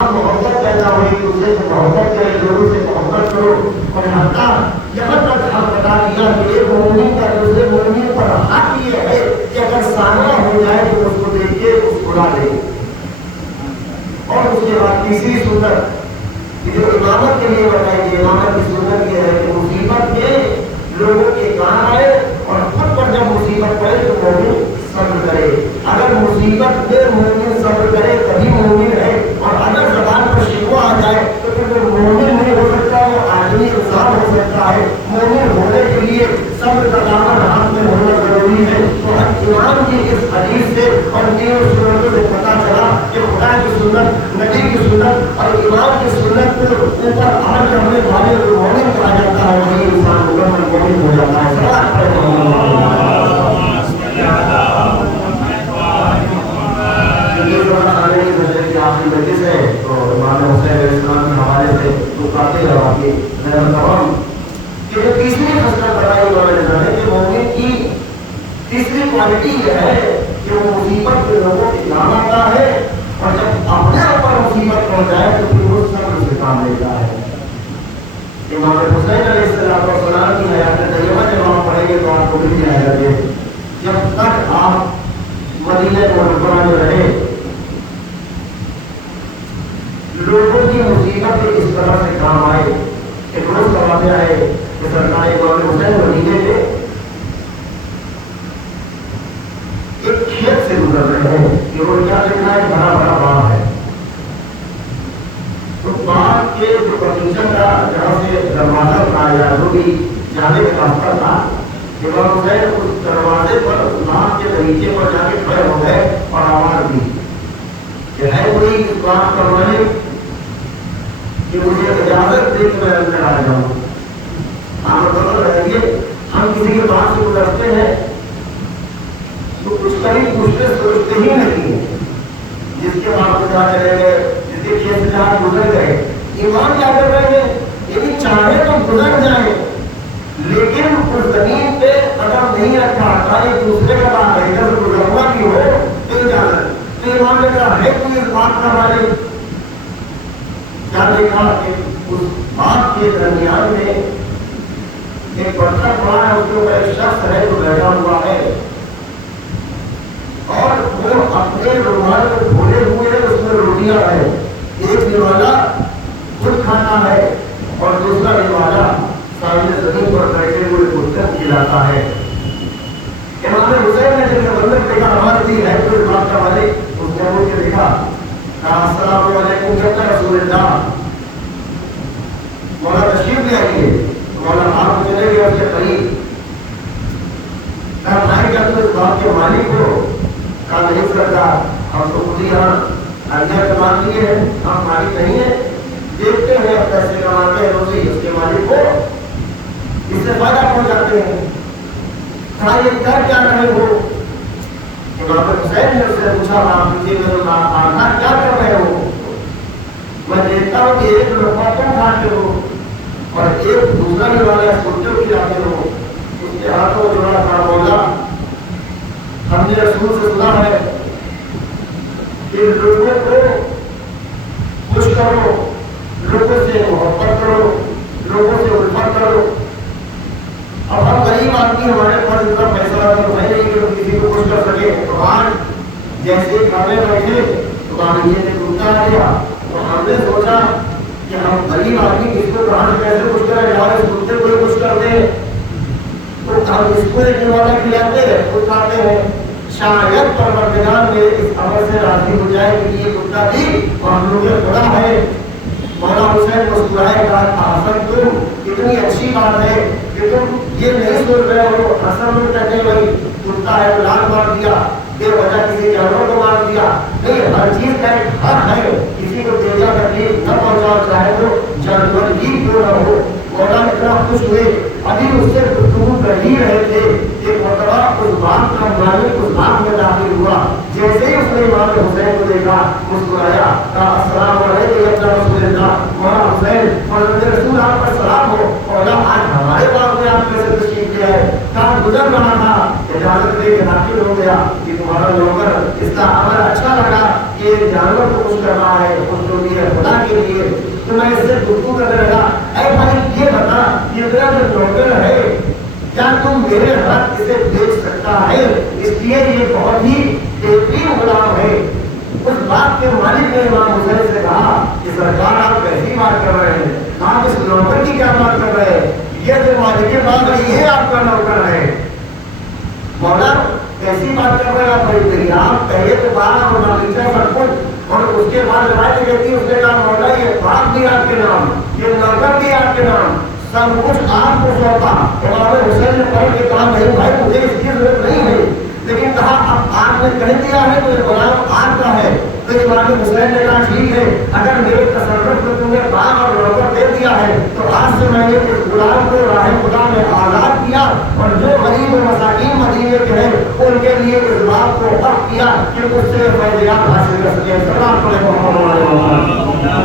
محبت پیدا ہوئی تو اسے محبت کے لوگوں سے محبت کرو. اور حتیٰ یہاں تک حق بتا دیا کہ ایک مومن کا دوسرے مومن پر حق یہ ہے کہ اگر سامنا ہو جائے تو اس کو دیکھ کے اس کو اڑا دے. اور اس کے بعد تیسری سنت جو امامت کے لیے بتائی گئی، امامت کی سنت یہ ہے کہ مصیبت میں لوگوں کے کام آئے اور خود پر جب مصیبت پڑے تو مومن صبر کرے. اگر مصیبت میں مومن صبر کرے تبھی مومن ہے، اور اگر زبان پر شکوہ آ جائے تو پھر وہ مومن نہیں ہو سکتا، وہ آدمی انسان ہو سکتا ہے. مومن ہونے کے لیے صبر کا دامن ہاتھ میں ہونا ضروری ہے. تو امام کی اس حدیث سے اور تین سنتوں سے پتہ چلا کہ خدا کی سنت، نبی کی سنت اور امام کی سنت کے اوپر عمل کرنے والے کو مومن کہا جاتا ہے، وہی انسان مکمل مومن ہو جاتا ہے. آخری مجلس ہے تو امام حسین علیہ السلام کے حوالے سے تو کافی رواقی تمام کہ جو تیسری خصلت بتائی امام علیہ السلام نے کہ مومن کی تیسری کوالٹی یہ ہے کہ وہ مصیبت کے لوگوں کے کام آتا ہے، اور جب اپنے اوپر مصیبت پہنچ جائے تو پھر وہ صبر سے کام لیتا ہے. امام حسین علیہ السلام کی حیات طیبہ جب آپ پڑھیں گے تو آپ کو مل جائے گا کہ جب تک آپ مدینہ منورہ میں رہے لوگوں کی مصیبت اس طرح سے کام آئے. ایک روز کا واقعہ ہے کہ سرکار امام حسین مدینے کے ایک کھیت سے گزر رہے ہیں کہ وہ کیا دیکھنا ہے، بڑا بڑا باغ ہے. تو باغ کے جو بغیچہ کا جہاں سے دروازہ تھا یا جو بھی جانے کا راستہ تھا، امام حسین اس دروازے پر باغ کے بغیچے پر جا کے کھڑے ہو گئے اور آواز دی کہ ہے کوئی اس باغ کا مالک کہ مجھے اجازت دے کہ میں اندر آ جاؤں. آپ بتا رہیے ہم کسی کے پاس سے گزرتے ہیں تو کچھ قریب پوچھتے سوچتے ہی نہیں، جس کے وہاں پہ جا چلے گئے، جس کے کھیت سے جہاں گزر گئے. ایمان کیا کر رہے ہیں، یعنی چاہے تو گزر جائیں لیکن اس زمین پہ قدم نہیں رکھا تھا. ایک دوسرے کا بات ہے ادھر گزروا بھی ہو تو اجازت. تو ایمان نے کہا ہے کوئی اس بات کا مالک. کیا دیکھا کہ اس باغ کے درمیان میں ایک پتھر پڑا ہے، اس کے اوپر ایک شخص ہے جو بیٹھا ہوا ہے اور وہ اپنے رومال کو کھولے ہوئے ہے، اس میں روٹیاں ہیں. ایک نوالا خود کھاتا ہے اور دوسرا نوالا سامنے زمین پر بیٹھے ہوئے کتے کو کھلاتا ہے. امام حسین نے جب بندر دیکھا آواز دی ہے تو اس بات کا مالک، اس نے مجھ کے دیکھا کہا السلام علیکم جب رسول اللہ. مولا تشریف لے آئیے. مولا آپ چلے گئے اس کے قریب. کہا بھائی کیا تو اس بات کے مالک ہو؟ کہا نہیں کرتا، ہم تو خود ہی یہاں آئیہ کما لیے ہیں، ہم مالک نہیں ہیں. دیکھتے ہیں پیسے کماتے ہیں روزی، اس کے مالک ہو اس سے فائدہ پہنچ جاتے ہیں. کہا یہ کر کیا رہے ہو؟ امام حسین نے اس سے پوچھا آپ مجھے آنا کیا کر رہے ہو؟ میں دیکھتا ہوں کہ ایک لقمہ تم کھاتے ہو اور ایک دوسرا بھی والا کتے کو کھلاتے ہو. اس کے ہاتھوں جوڑا تھا. بولا ہم نے رسول سے سنا ہے کہ لوگوں کو خوش کرو، لوگوں سے محبت کرو، لوگوں سے الفت کرو. اب ہم غریب آدمی، ہمارے پاس اتنا پیسہ تو ہے نہیں کہ ہم کسی کو خوش کر سکے. تو آج جیسے کھانے بیٹھے تو کھانے نے کتا آ گیا تو ہم نے سوچا کہ ہم غریب آدمی کس کو کہاں سے پیسے خوش کریں، ہمارے کتے کو خوش کر دیں تو ہم اس کو ایک والا کھلاتے ہیں، خود کھاتے ہیں. شاید پروردگار میں اس عمل سے راضی ہو جائے کہ یہ کتا بھی ہم لوگ بڑا ہے. مولا حسین مسکرائے کہا حسن تم اتنی اچھی بات ہے کہ تم یہ نہیں سن رہے ہو حسن میں کہتے بھائی کتا ہے تو لال مار دیا، بے وجہ کسی جانور کو مار دیا. نہیں، ہر چیز کا ایک حق ہے، کسی کو دیجا تکلیف نہ پہنچاؤ چاہے تو جانور ہی کیوں نہ ہو. مولا اتنا خوش ہوئے، ابھی اس سے گفتگو کر ہی رہے تھے، ایک مرتبہ اس باغ کا مالک اس باغ میں داخل ہوا. جیسے ہی اس نے امام حسین کو دیکھا مسکرایا، کہا السلام علیکم یا رسول اللہ. مولا حسین فرماتے رسول آپ کا سلام ہو. مولا آج ہمارے باغ میں آپ کیسے تشریف لے آئے؟ کہا گزر رہا تھا، اجازت دے کے داخل ہو گیا کہ تمہارا نوکر اس کا عمل اچھا لگا کہ جانور کو خوش کرنا ہے، خوش ہو گیا میں اس سے گفتگو کرنے لگا، اے بھائی یہ بتا یہ میرا جو نوکر ہے کیا تم میرے ہاتھ اسے بیچ سکتا ہے؟ اس لیے یہ بہت ہی بہترین غلام ہے۔ اس بات کے مالک نے امام حسین سے کہا کہ سرکار آپ کیسی بات کر رہے ہیں، آپ اس نوکر کی کیا بات کر رہے ہیں؟ یہ جو مالک بات ہے یہ آپ کا نوکر ہے۔ مولا کیسی بات کر رہے ہیں آپ؟ بھائی آپ پہلے تو 12 اور باغیچہ سب کچھ، اور اس کے بعد روایت کہتی ہے اس نے کہا مولا یہ باغ بھی آپ کے نام، یہ نوکر بھی آپ کے نام، سب کچھ آپ کو سونپا۔ امام حسین نے پڑھ کے کہا نہیں بھائی مجھے اس کی ضرورت نہیں ہے، لیکن کہا اب آپ نے کہہ دیا ہے تو یہ غلام آپ کا ہے۔ تو امام حسین نے کہا ٹھیک ہے، اگر میرے تصرف کو تم نے باغ اور نوکر دے دیا ہے تو آج سے میں نے اس غلام کو راہ خدا میں آزاد کیا، اور جو غریب و مساکین مدینے کے ہیں ان کے لیے اس بات کو وقف کیا کہ اس سے فیضیات حاصل کر سکیں۔ سلام علیکم۔